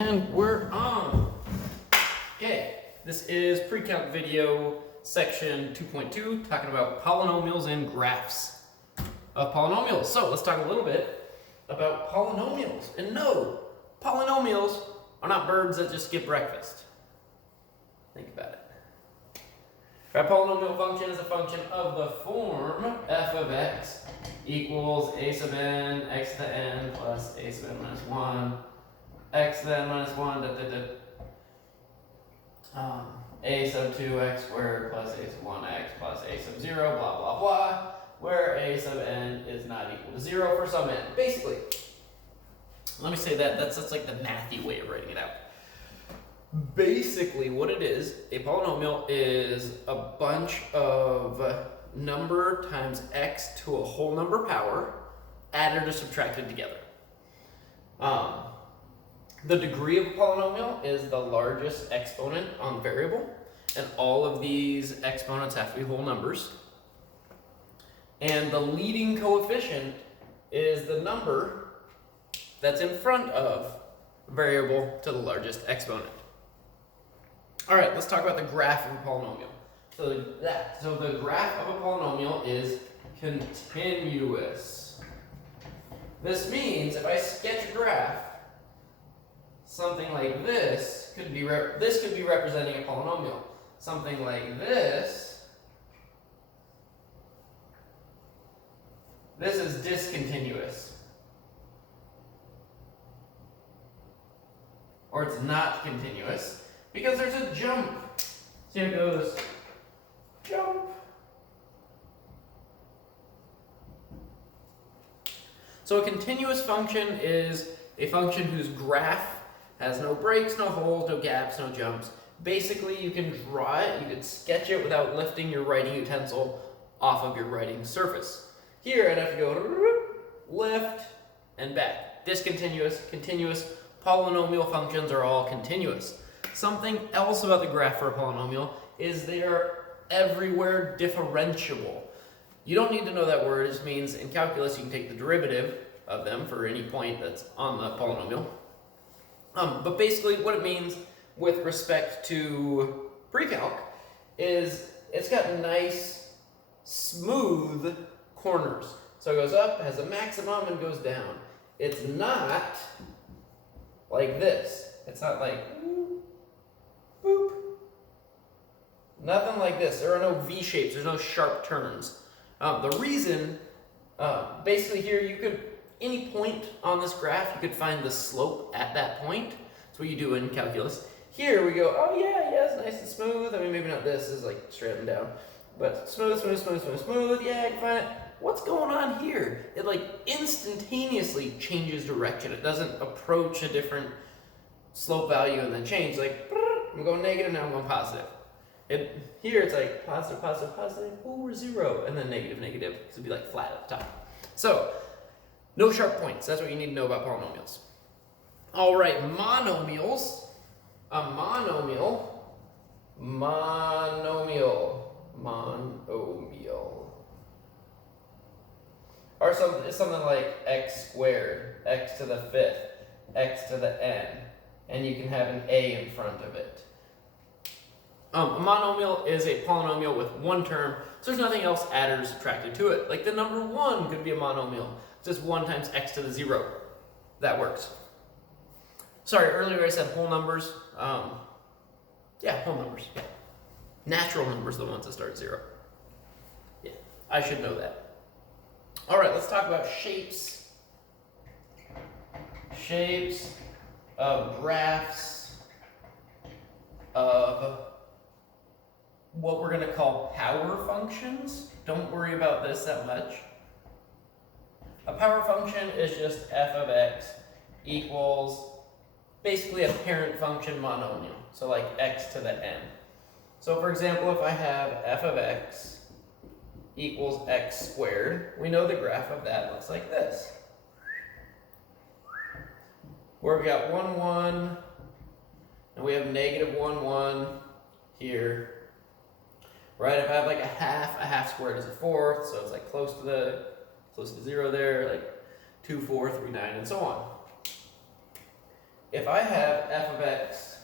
And we're on. Okay, this is Precalc video section 2.2, talking about polynomials and graphs of polynomials. So let's talk a little bit about polynomials. And no, polynomials are not birds that just skip breakfast. Think about it. A polynomial function is a function of the form f of x equals a sub n, x to the n plus a sub n minus 1. X then minus 1, a sub 2x squared plus a sub 1x plus a sub 0, blah, blah, blah, where a sub n is not equal to 0 for some n. Basically, let me say that's like the mathy way of writing it out. Basically, what it is, a polynomial is a bunch of number times x to a whole number power added or subtracted together. The degree of a polynomial is the largest exponent on the variable, and all of these exponents have to be whole numbers. And the leading coefficient is the number that's in front of the variable to the largest exponent. All right, let's talk about the graph of a polynomial. So the graph of a polynomial is continuous. This means if I sketch a graph, something like this could be representing a polynomial. Something like this is discontinuous. Or it's not continuous because there's a jump. So here it goes, jump. So a continuous function is a function whose graph has no breaks, no holes, no gaps, no jumps. Basically, you can draw it, you can sketch it without lifting your writing utensil off of your writing surface. Here, I'd have to go lift and back. Discontinuous, continuous, polynomial functions are all continuous. Something else about the graph for a polynomial is they are everywhere differentiable. You don't need to know that word. It just means in calculus you can take the derivative of them for any point that's on the polynomial. But basically what it means with respect to precalc is it's got nice, smooth corners. So it goes up, has a maximum, and goes down. It's not like this. It's not like boop, boop. Nothing like this. There are no V shapes. There's no sharp turns. The reason, basically here you could, any point on this graph, you could find the slope at that point. That's what you do in calculus. Here we go, oh yeah, it's nice and smooth. I mean, maybe not this, is like straight up and down. But smooth, smooth, smooth, smooth, smooth, yeah, I can find it. What's going on here? It like instantaneously changes direction. It doesn't approach a different slope value and then change. Like, I'm going negative, now I'm going positive. Here it's like positive, positive, positive, we're 0, and then negative, negative. So it'd be like flat at the top. So, no sharp points. That's what you need to know about polynomials. All right, monomials. A monomial or something like x squared, x to the 5th, x to the n, and you can have an a in front of it. A monomial is a polynomial with one term, so there's nothing else added or subtracted to it. Like the number 1 could be a monomial. Just 1 times x to the 0. That works. Sorry, earlier I said whole numbers. Yeah, whole numbers. Yeah. Natural numbers are the ones that start 0. Yeah, I should know that. All right, let's talk about shapes. Shapes of graphs of what we're going to call power functions. Don't worry about this that much. A power function is just f of x equals basically a parent function monomial. So like x to the n. So for example, if I have f of x equals x squared, we know the graph of that looks like this. Where we got 1, 1, and we have negative 1, 1 here. Right, if I have like a half squared is a fourth, so it's like close to 0 there, like 2, 4, 3, 9, and so on. if I have f of x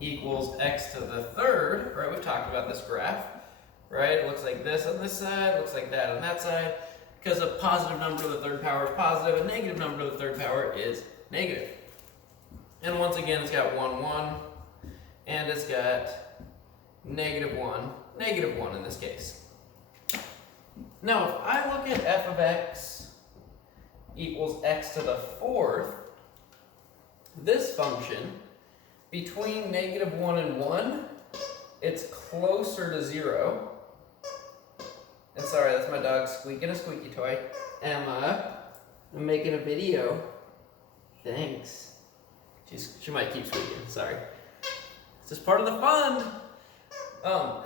equals x to the third, right? We've talked about this graph, right? It looks like this on this side, looks like that on that side, because a positive number to the third power is positive, a negative number to the third power is negative. And once again, it's got 1, 1, and it's got negative 1 in this case. Now, if I look at f of x equals x to the fourth, this function, between negative 1 and 1, it's closer to 0. And sorry, that's my dog squeaking a squeaky toy. Emma, I'm making a video. Thanks. She might keep squeaking, sorry. It's just part of the fun.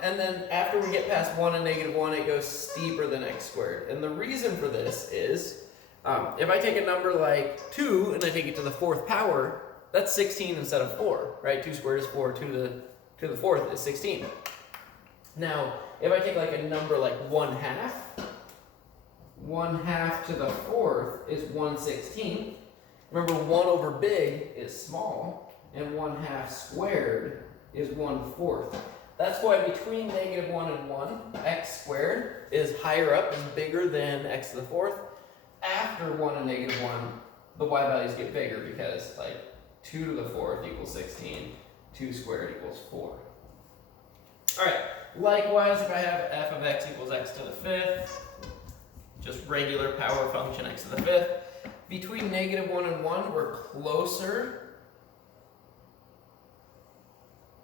And then after we get past 1 and negative 1, it goes steeper than x squared. And the reason for this is, if I take a number like 2 and I take it to the fourth power, that's 16 instead of 4, right? 2 squared is 4, 2 to the fourth is 16. Now, if I take like a number like 1/2, 1/2 to the fourth is 1/16. Remember, 1 over big is small, and 1/2 squared is 1/4. That's why between negative 1 and 1, x squared is higher up and bigger than x to the fourth. After 1 and negative 1, the y values get bigger because like 2 to the fourth equals 16, 2 squared equals 4. All right, likewise, if I have f of x equals x to the fifth, just regular power function x to the fifth, between negative 1 and 1, we're closer.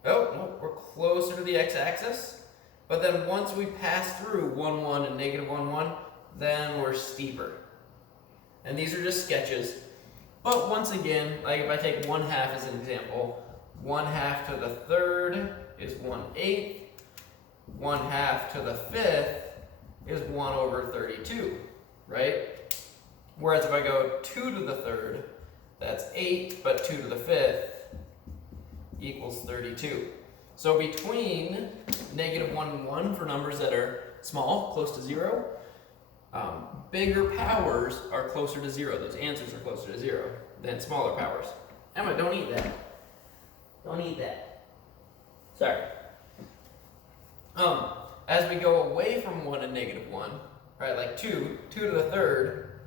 Oh, no, we're closer to the x-axis. But then once we pass through 1, 1 and negative 1, 1, then we're steeper. And these are just sketches. But once again, like if I take 1/2 as an example, 1/2 to the third is 1/8. 1/2 to the fifth is 1 over 32, right? Whereas if I go 2 to the third, that's 8, but 2 to the fifth equals 32. So between negative 1 and 1 for numbers that are small, close to 0, bigger powers are closer to 0. Those answers are closer to 0 than smaller powers. Emma, don't eat that. Don't eat that. Sorry. As we go away from 1 and negative 1, right, like 2 to the third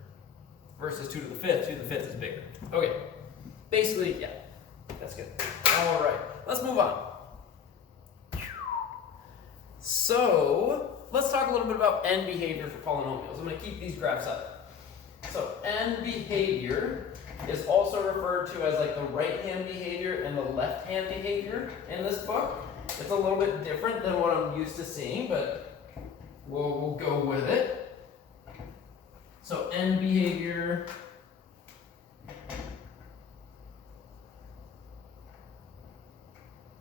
versus 2 to the fifth, 2 to the fifth is bigger. Okay, basically, yeah, that's good. All right, let's move on. So, let's talk a little bit about end behavior for polynomials. I'm going to keep these graphs up. So, end behavior is also referred to as like the right-hand behavior and the left-hand behavior in this book. It's a little bit different than what I'm used to seeing, but we'll go with it. So end behavior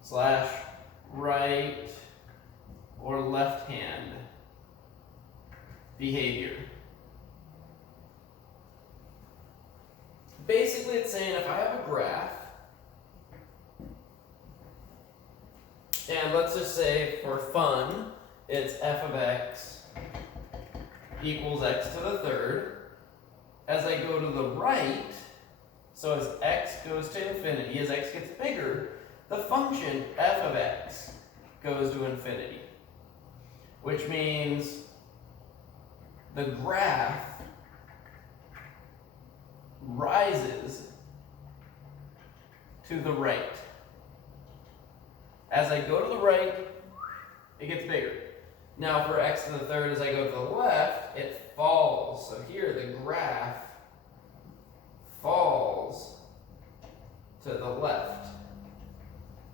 slash right or left hand behavior. Basically, it's saying if I have a graph, and let's just say for fun, it's f of x equals x to the third. As I go to the right, so as x goes to infinity, as x gets bigger, the function f of x goes to infinity. Which means the graph rises to the right. As I go to the right, it gets bigger. Now for x to the third, as I go to the left, it falls. So here the graph falls to the left.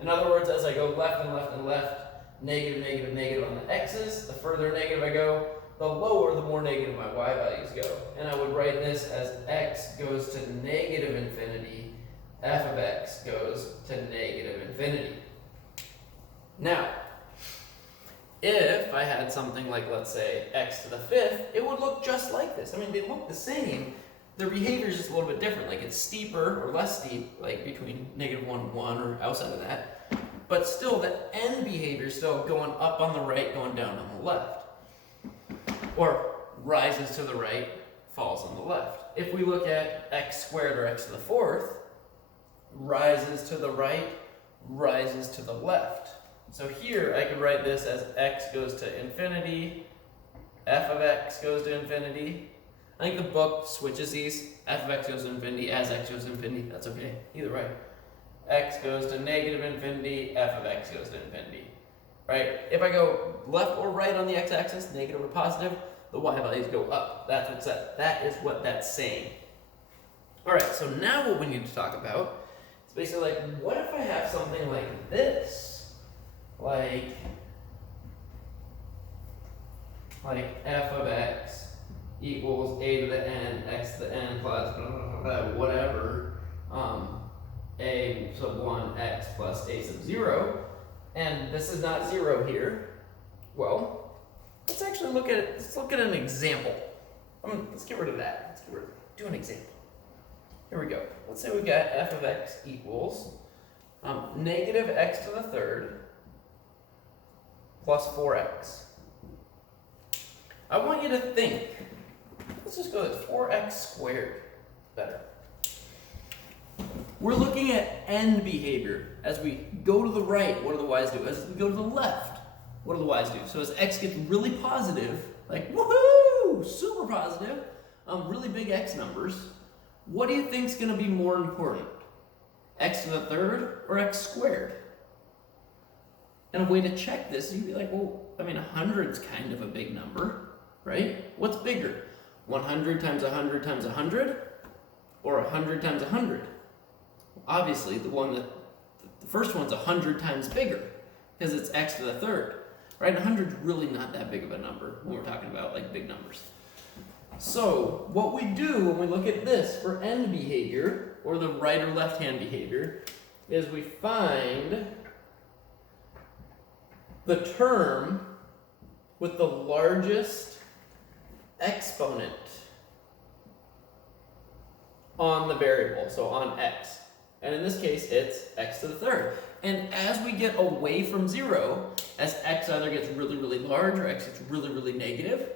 In other words, as I go left and left and left, negative, negative, negative on the x's, the further negative I go, the lower, the more negative my y values go. And I would write this as x goes to negative infinity, f of x goes to negative infinity. Now, if I had something like, let's say, x to the fifth, it would look just like this. I mean, they look the same. Their behavior is just a little bit different. Like it's steeper or less steep, like between negative 1 and 1 or outside of that. But still, the end behavior is still going up on the right, going down on the left. Or rises to the right, falls on the left. If we look at x squared or x to the fourth, rises to the right, rises to the left. So here I could write this as x goes to infinity, f of x goes to infinity. I think the book switches these. F of x goes to infinity, as x goes to infinity. That's okay, either way. X goes to negative infinity, f of x goes to infinity. Right? If I go left or right on the x-axis, negative or positive, the y values go up. That is what that's saying. All right, so now what we need to talk about is basically like, what if I have something like this? Like f of x equals a to the n, x to the n plus blah, blah, blah, blah, whatever, a sub 1 x plus a sub 0, and this is not 0 here. Well, let's actually look at it. Let's look at an example. Let's get rid of that. Do an example. Here we go. Let's say we got f of x equals negative x to the third plus 4x. I want you to think. Let's just go with 4x squared. Better. We're looking at end behavior. As we go to the right, what do the y's do? As we go to the left, what do the y's do? So as x gets really positive, like woohoo, super positive, really big x numbers, what do you think is going to be more important? X to the third or x squared? And a way to check this, you'd be like, well, I mean, 100's kind of a big number, right? What's bigger? 100 times 100 times 100 or 100 times 100? Obviously, the first one's 100 times bigger because it's x to the third, right? 100's really not that big of a number when we're talking about like big numbers. So what we do when we look at this for end behavior, or the right or left hand behavior, is we find the term with the largest exponent on the variable, so on x. And in this case, it's x to the third. And as we get away from 0, as x either gets really, really large or x gets really, really negative,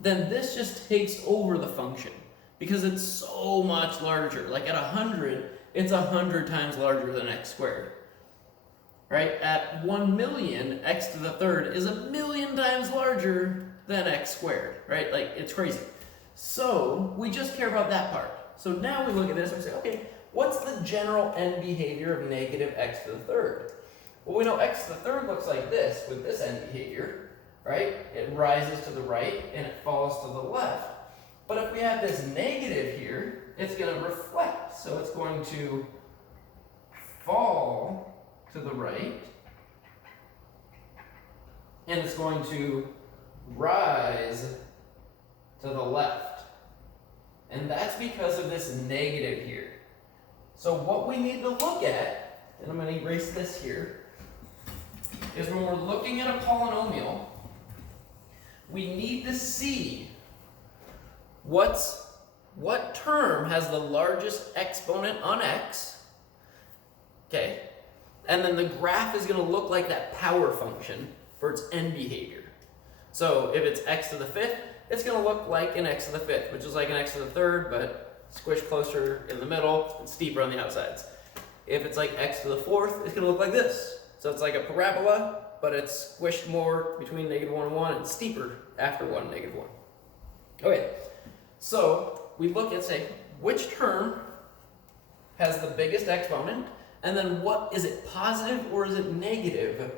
then this just takes over the function because it's so much larger. Like at 100, it's 100 times larger than x squared. Right? At 1 million, x to the third is 1,000,000 times larger than x squared. Right? Like, it's crazy. So we just care about that part. So now we look at this and we say, okay, what's the general end behavior of negative x to the third? Well, we know x to the third looks like this with this end behavior, right? It rises to the right and it falls to the left. But if we have this negative here, it's going to reflect. So it's going to fall to the right and it's going to rise to the left. And that's because of this negative here. So what we need to look at, and I'm going to erase this here, is when we're looking at a polynomial, we need to see what term has the largest exponent on x, okay? And then the graph is going to look like that power function for its end behavior. So if it's x to the fifth, it's going to look like an x to the fifth, which is like an x to the third, but squished closer in the middle and steeper on the outsides. If it's like x to the fourth, it's going to look like this. So it's like a parabola, but it's squished more between -1 and 1 and steeper after 1 and -1. Okay, so we look and say, which term has the biggest exponent? And then what, is it positive or is it negative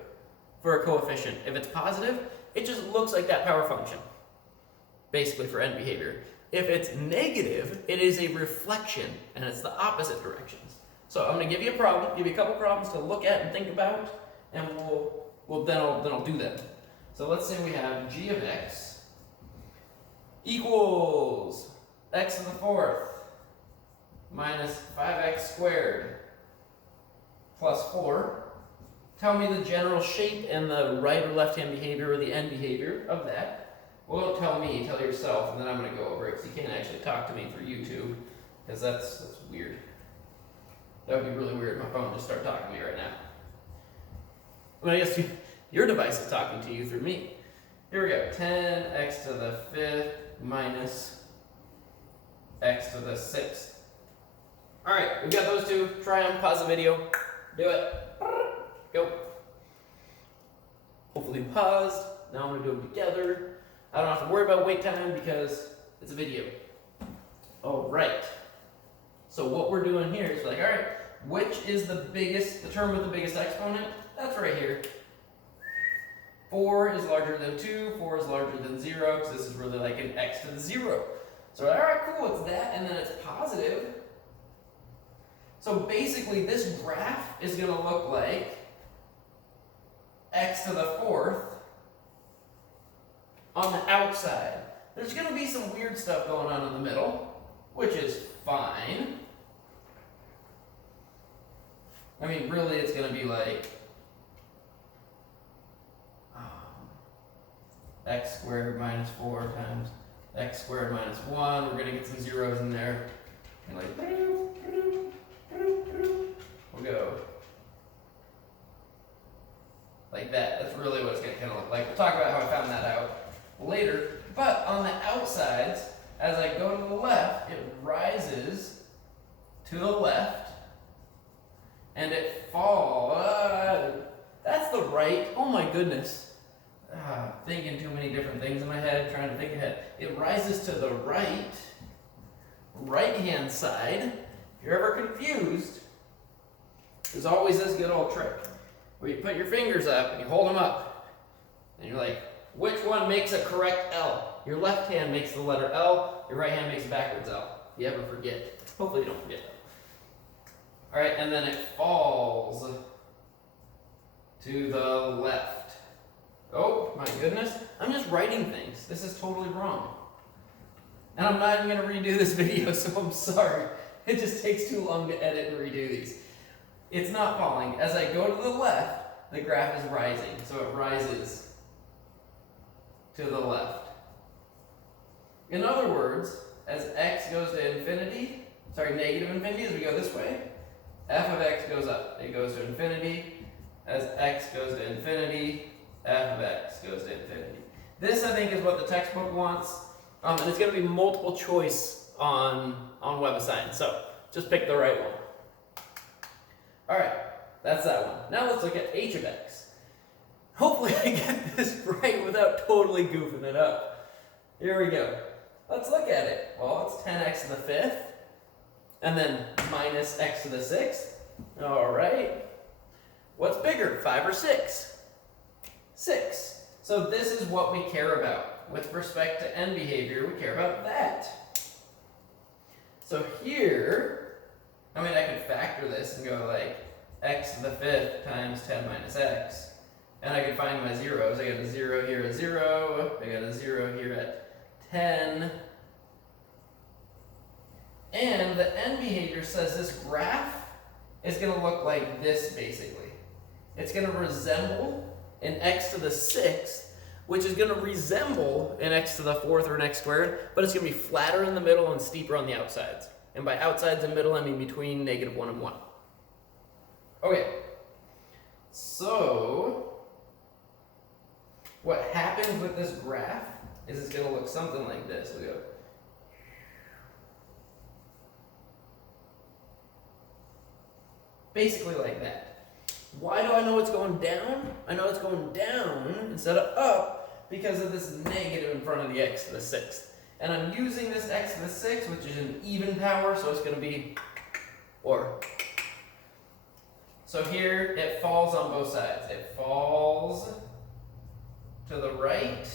for a coefficient? If it's positive, it just looks like that power function, basically for end behavior. If it's negative, it is a reflection, and it's the opposite directions. So I'm going to give you a problem, give you a couple problems to look at and think about, and then I'll do them. So let's say we have g of x equals x to the fourth minus 5x squared plus 4. Tell me the general shape and the right or left hand behavior or the end behavior of that. Well, don't tell me, tell yourself, and then I'm going to go over it because you can't actually talk to me through YouTube because that's weird. That would be really weird if my phone just started talking to me right now. Well, I guess your device is talking to you through me. Here we go, 10x to the fifth minus x to the 6th. All right, we got those two. Try them, pause the video, do it, go. Hopefully paused. Now I'm gonna do them together. I don't have to worry about wait time because it's a video. All right. So what we're doing here is like, all right, which is the term with the biggest exponent? That's right here. 4 is larger than 2, 4 is larger than 0, because this is really like an x to the 0. So all right, cool, it's that, and then it's positive. So basically this graph is gonna look like x to the 4th on the outside. There's gonna be some weird stuff going on in the middle, which is fine. I mean, really it's gonna be like x squared minus 4 times x squared minus 1. We're gonna get some zeros in there. And like, we'll go like that. That's really what it's gonna kind of look like. We'll talk about how I found that out later. But on the outsides, as I go to the left, it rises to the left and it falls. That's the right. Oh my goodness. Thinking too many different things in my head, trying to think ahead. It rises to the right-hand side. If you're ever confused, there's always this good old trick where you put your fingers up and you hold them up, and you're like, which one makes a correct L? Your left hand makes the letter L, your right hand makes a backwards L. If you ever forget. Hopefully you don't forget. All right, and then it falls to the left. Oh my goodness, I'm just writing things. This is totally wrong. And I'm not even gonna redo this video, so I'm sorry. It just takes too long to edit and redo these. It's not falling. As I go to the left, the graph is rising. So it rises to the left. In other words, as x goes to infinity, negative infinity, as we go this way, f of x goes up. It goes to infinity. As x goes to infinity, f of x goes to infinity. This, I think, is what the textbook wants, and it's going to be multiple choice on WebAssign, so just pick the right one. All right, that's that one. Now let's look at h of x. Hopefully I get this right without totally goofing it up. Here we go. Let's look at it. Well, it's 10x to the 5th, and then minus x to the 6th. All right. What's bigger, 5 or 6? 6. So this is what we care about. With respect to end behavior, we care about that. So here, I mean, I could factor this and go like x to the 5th times 10 minus x. And I could find my zeros. I got a 0 here at 0. I got a 0 here at 10. And the end behavior says this graph is going to look like this, basically. It's going to resemble an x to the 6th, which is going to resemble an x to the 4th or an x squared, but it's going to be flatter in the middle and steeper on the outsides. And by outsides and middle, I mean between -1 and 1. Okay, so what happens with this graph is it's going to look something like this. We go. Basically like that. Why do I know it's going down? I know it's going down instead of up because of this negative in front of the x to the 6th. And I'm using this x to the 6th, which is an even power, so it's going to be or. So here it falls on both sides. It falls to the right,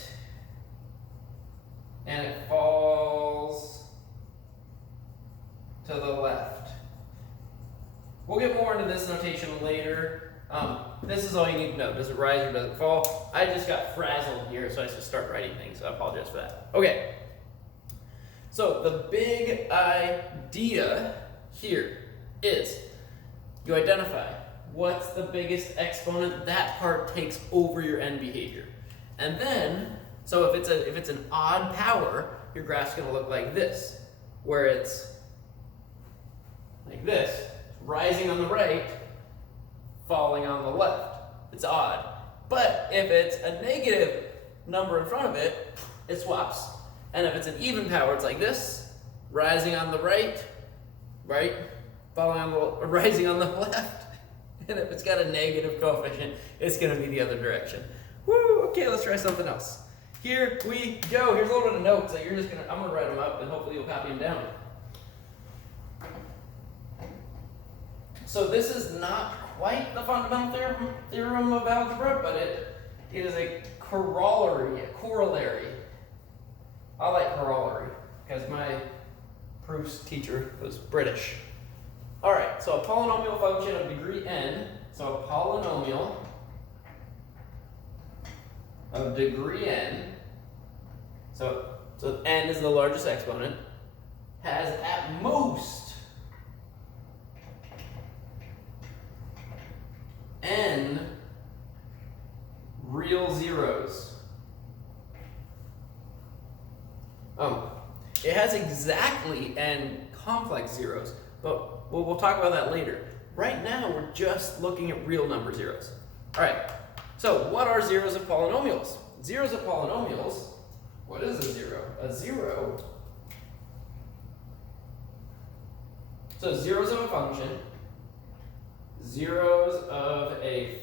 and it falls to the left. We'll get more into this notation later. This is all you need to know. Does it rise or does it fall? I just got frazzled here, so I should start writing things, so I apologize for that. Okay. So the big idea here is you identify what's the biggest exponent. That part takes over your end behavior. And then, so if it's an odd power, your graph's going to look like this, where it's like this. Rising on the right, falling on the left. It's odd. But if it's a negative number in front of it, it swaps. And if it's an even power, it's like this, rising on the right, rising on the left. And if it's got a negative coefficient, it's going to be the other direction. Woo! Okay, let's try something else. Here we go. Here's a little bit of notes that I'm going to write them up, and hopefully you'll copy them down. So this is not quite the fundamental theorem of algebra, but it is a corollary. I like corollary because my proofs teacher was British. All right, so a polynomial function of degree n, so a polynomial of degree n, so n is the largest exponent, has at most n real zeros. It has exactly n complex zeros, but we'll talk about that later. Right now, we're just looking at real number zeros. All right, so what are zeros of polynomials? Zeros of polynomials, what is a zero? A zero, so zeros of a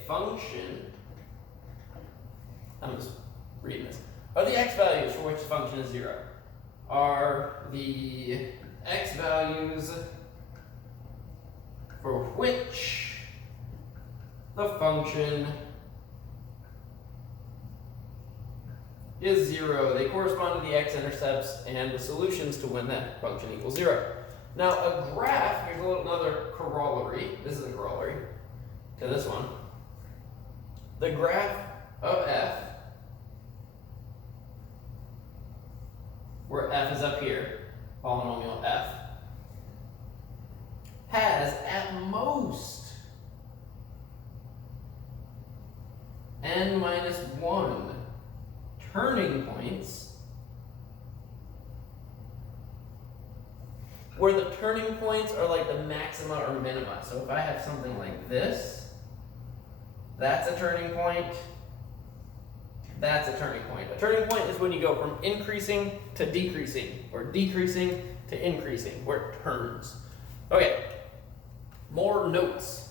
function, I'm just reading this, are the x values for which the function is zero. Are the x values for which the function is zero. They correspond to the x-intercepts and the solutions to when that function equals zero. Now a graph, here's another corollary. This is a corollary to this one. The graph of f, where f is up here, polynomial f, has at most n minus 1 turning points, where the turning points are like the maxima or minima. So if I have something like this, that's a turning point, that's a turning point. A turning point is when you go from increasing to decreasing, or decreasing to increasing, where it turns. Okay, more notes.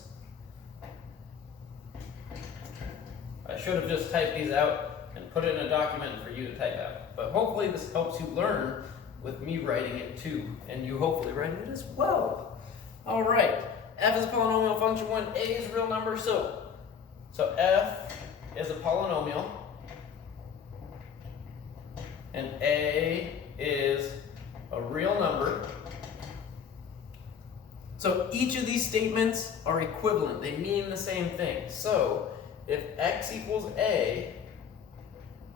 I should have just typed these out and put it in a document for you to type out. But hopefully this helps you learn with me writing it too, and you hopefully writing it as well. All right, f is a polynomial function when a is a real number, so f is a polynomial, and a is a real number. So each of these statements are equivalent. They mean the same thing. So if x equals a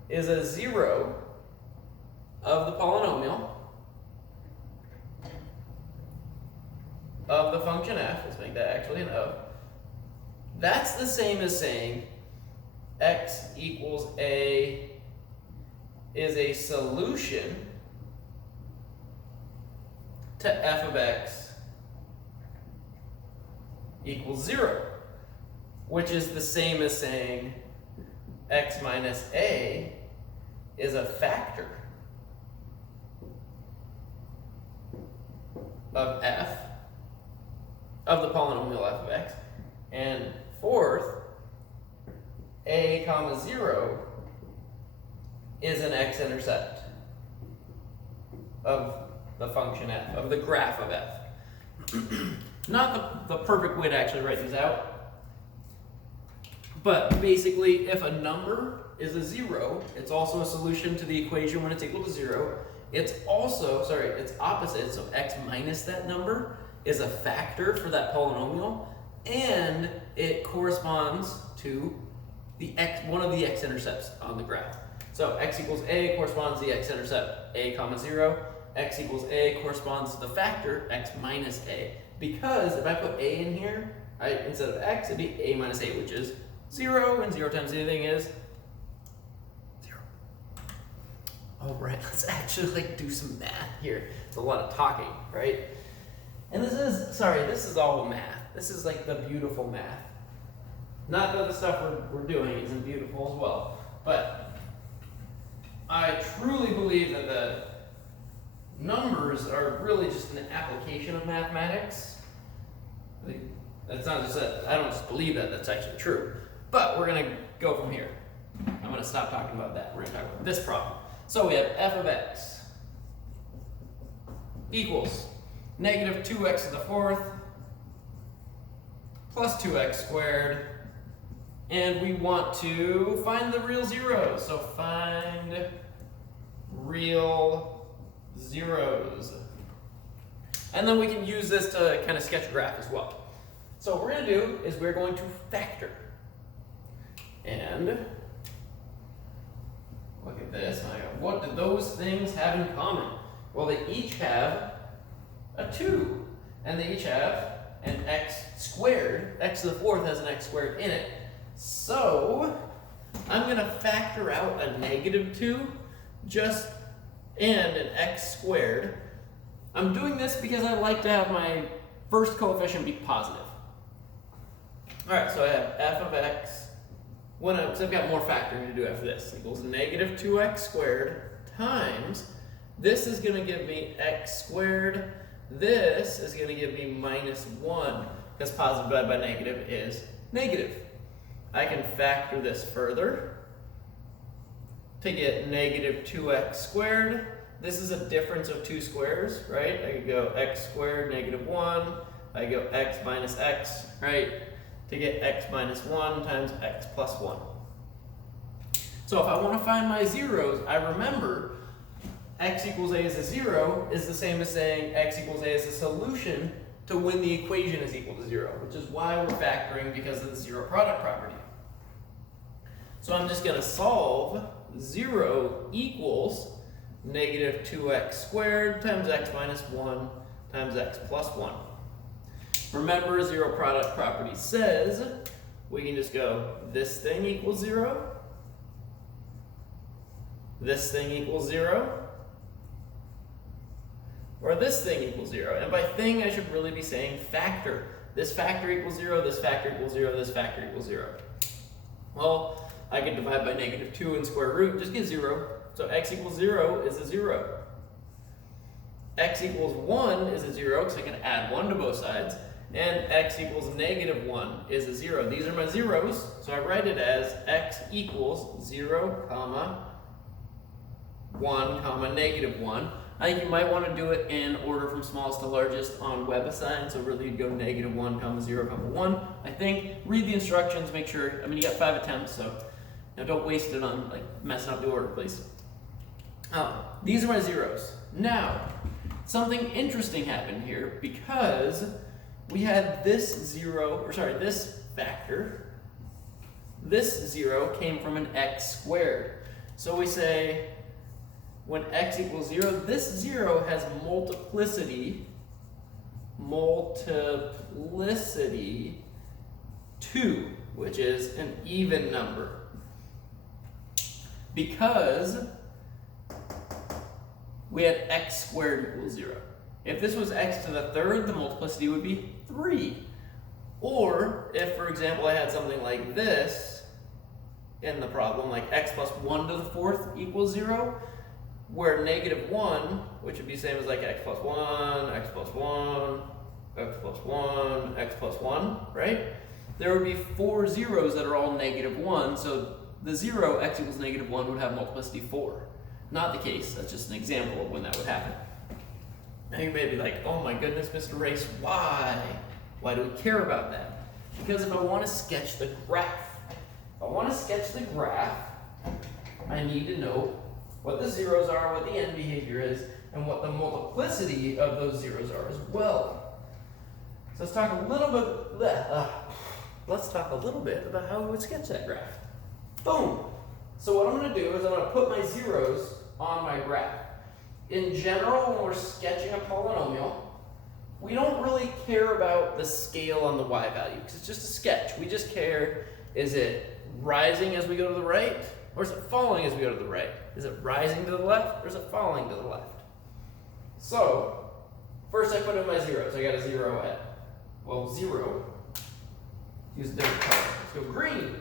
is a zero of the polynomial of the function f, let's make that actually an of, that's the same as saying x equals a is a solution to f of x equals 0, which is the same as saying x minus a is a factor of f, of the polynomial f of x, and fourth, a comma 0 is an x-intercept of the function f, of the graph of f. Not the perfect way to actually write these out, but basically if a number is a 0, it's also a solution to the equation when it's equal to 0. It's also, it's opposite, so x minus that number is a factor for that polynomial, and it corresponds to the one of the x-intercepts on the graph. So x equals a corresponds to the x-intercept a comma 0. X equals a corresponds to the factor x minus a. Because if I put a in here, instead of x, it'd be a minus a, which is 0, and 0 times anything is 0. All right, let's actually do some math here. It's a lot of talking, right? And this is all math. This is like the beautiful math. Not that the stuff we're doing isn't beautiful as well, but I truly believe that numbers are really just an application of mathematics. That's not just that, I don't just believe that, that's actually true. But we're gonna go from here. I'm gonna stop talking about that. We're gonna talk about this problem. So we have f of x equals negative 2x to the fourth plus 2x squared. And we want to find the real zeros. So find real zeros. And then we can use this to kind of sketch a graph as well. So what we're going to do is we're going to factor. And look at this. What do those things have in common? Well, they each have a 2. And they each have an x squared. X to the fourth has an x squared in it. So I'm going to factor out a negative 2 and an x squared. I'm doing this because I like to have my first coefficient be positive. Alright, so I have f of x, because I've got more factoring to do after this, equals negative 2x squared times, this is going to give me x squared, this is going to give me minus 1, because positive divided by negative is negative. I can factor this further to get negative 2x squared. This is a difference of two squares, right? I could go x squared negative 1. I go x minus x, right? To get x minus 1 times x plus 1. So if I want to find my zeros, I remember x equals a is a 0 is the same as saying x equals a is a solution to when the equation is equal to 0, which is why we're factoring because of the zero product property. So I'm just going to solve 0 equals negative 2x squared times x minus 1 times x plus 1. Remember, zero product property says we can just go this thing equals 0, this thing equals 0, or this thing equals 0. And by thing, I should really be saying factor. This factor equals 0, this factor equals 0, this factor equals 0. Well, I can divide by negative 2 and square root, just get 0. So x equals 0 is a 0. X equals 1 is a 0, because I can add 1 to both sides. And x equals negative 1 is a 0. These are my zeros, so I write it as x equals 0, comma, 1, comma, negative 1. I think you might want to do it in order from smallest to largest on WebAssign, so really you'd go negative 1, comma, 0, comma, 1. I think, read the instructions, make sure, you got 5 attempts, so don't waste it on messing up the order, please. These are my zeros. Now, something interesting happened here because we had this factor. This 0 came from an x squared. So we say when x equals 0, this 0 has multiplicity 2, which is an even number. Because we had x squared equals 0. If this was x to the third, the multiplicity would be 3. Or if, for example, I had something like this in the problem, like x plus 1 to the fourth equals 0, where negative 1, which would be the same as x plus 1, x plus 1, x plus 1, x plus 1, right? There would be 4 zeros that are all negative 1, so the 0, x equals negative 1, would have multiplicity 4. Not the case, that's just an example of when that would happen. Now you may be like, oh my goodness, Mr. Race, why? Why do we care about that? Because if I want to sketch the graph, I need to know what the zeros are, what the end behavior is, and what the multiplicity of those zeros are as well. So let's talk a little bit about how we would sketch that graph. Boom! So what I'm going to do is I'm going to put my zeros on my graph. In general, when we're sketching a polynomial, we don't really care about the scale on the y value, because it's just a sketch. We just care, is it rising as we go to the right, or is it falling as we go to the right? Is it rising to the left, or is it falling to the left? So, first I put in my zeros. I got a 0 at, 0. Use a different color. Let's go green.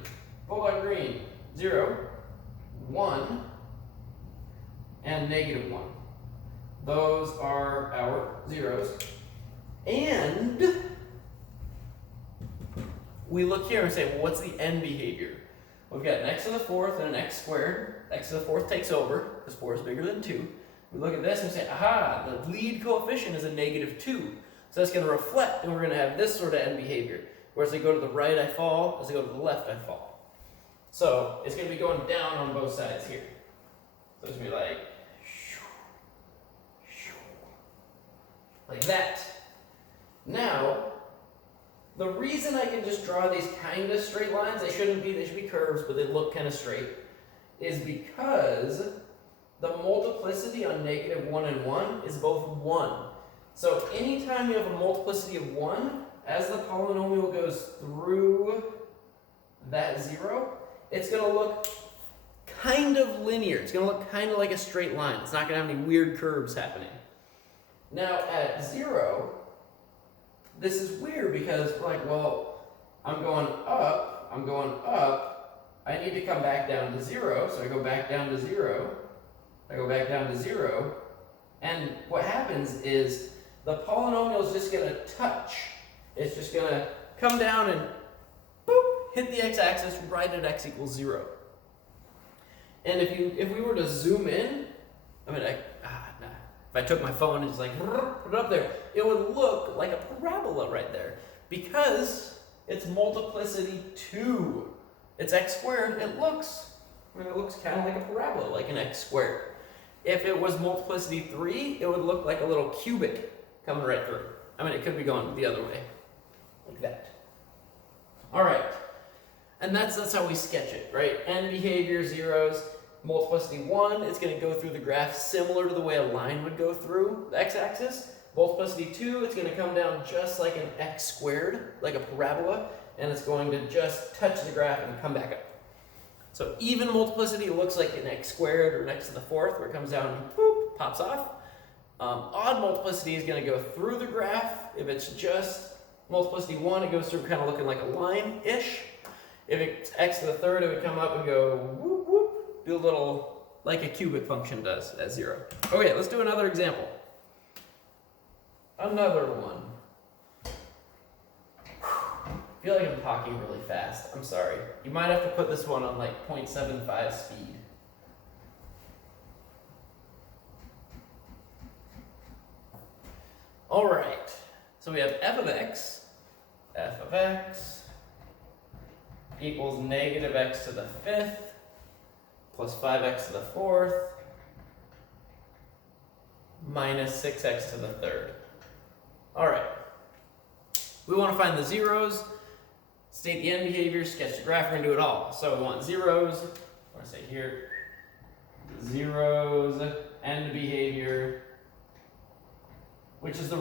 Bulldog green. 0, 1, and negative 1. Those are our zeros. And we look here and say, well, what's the end behavior? We've got an x to the fourth and an x squared. X to the fourth takes over, because 4 is bigger than 2. We look at this and say, aha, the lead coefficient is a -2. So that's going to reflect, and we're going to have this sort of end behavior. Where as I go to the right, I fall. As I go to the left, I fall. So it's going to be going down on both sides here. So it's going to be like that. Now, the reason I can just draw these kind of straight lines, they should be curves, but they look kind of straight, is because the multiplicity on -1 and 1 is both 1. So anytime you have a multiplicity of 1, as the polynomial goes through that 0, it's going to look kind of linear. It's going to look kind of like a straight line. It's not going to have any weird curves happening. Now at 0, this is weird because we're like, well, I'm going up, I need to come back down to 0, so I go back down to 0, I go back down to 0, and what happens is the polynomial is just going to touch. It's just going to come down and boop, hit the x-axis right at x equals 0. And if we were to zoom in, I mean, if I took my phone and just like put it up there, it would look like a parabola right there because it's multiplicity 2. It's x squared. It looks kind of like a parabola, like an x squared. If it was multiplicity 3, it would look like a little cubic coming right through. I mean, it could be going the other way, like that. All right, and that's how we sketch it, right? End behavior, zeros. Multiplicity 1, it's going to go through the graph similar to the way a line would go through the x-axis. Multiplicity 2, it's going to come down just like an x squared, like a parabola, and it's going to just touch the graph and come back up. So even multiplicity looks like an x squared or an x to the fourth, where it comes down and boop, pops off. Odd multiplicity is going to go through the graph. If it's just multiplicity 1, it goes through kind of looking like a line-ish. If it's x to the third, it would come up and go whoop, whoop. Do a little like a cubic function does at 0. Okay, let's do another example. Another one. I feel like I'm talking really fast. I'm sorry. You might have to put this one on like 0.75 speed. All right. So we have f of x equals -x to the 5th plus 5x to the 4th minus 6x to the 3rd. All right. We want to find the zeros, state the end behavior, sketch the graph. We're going to do it all. So we want zeros. I want to say here, zeros, end behavior, which is the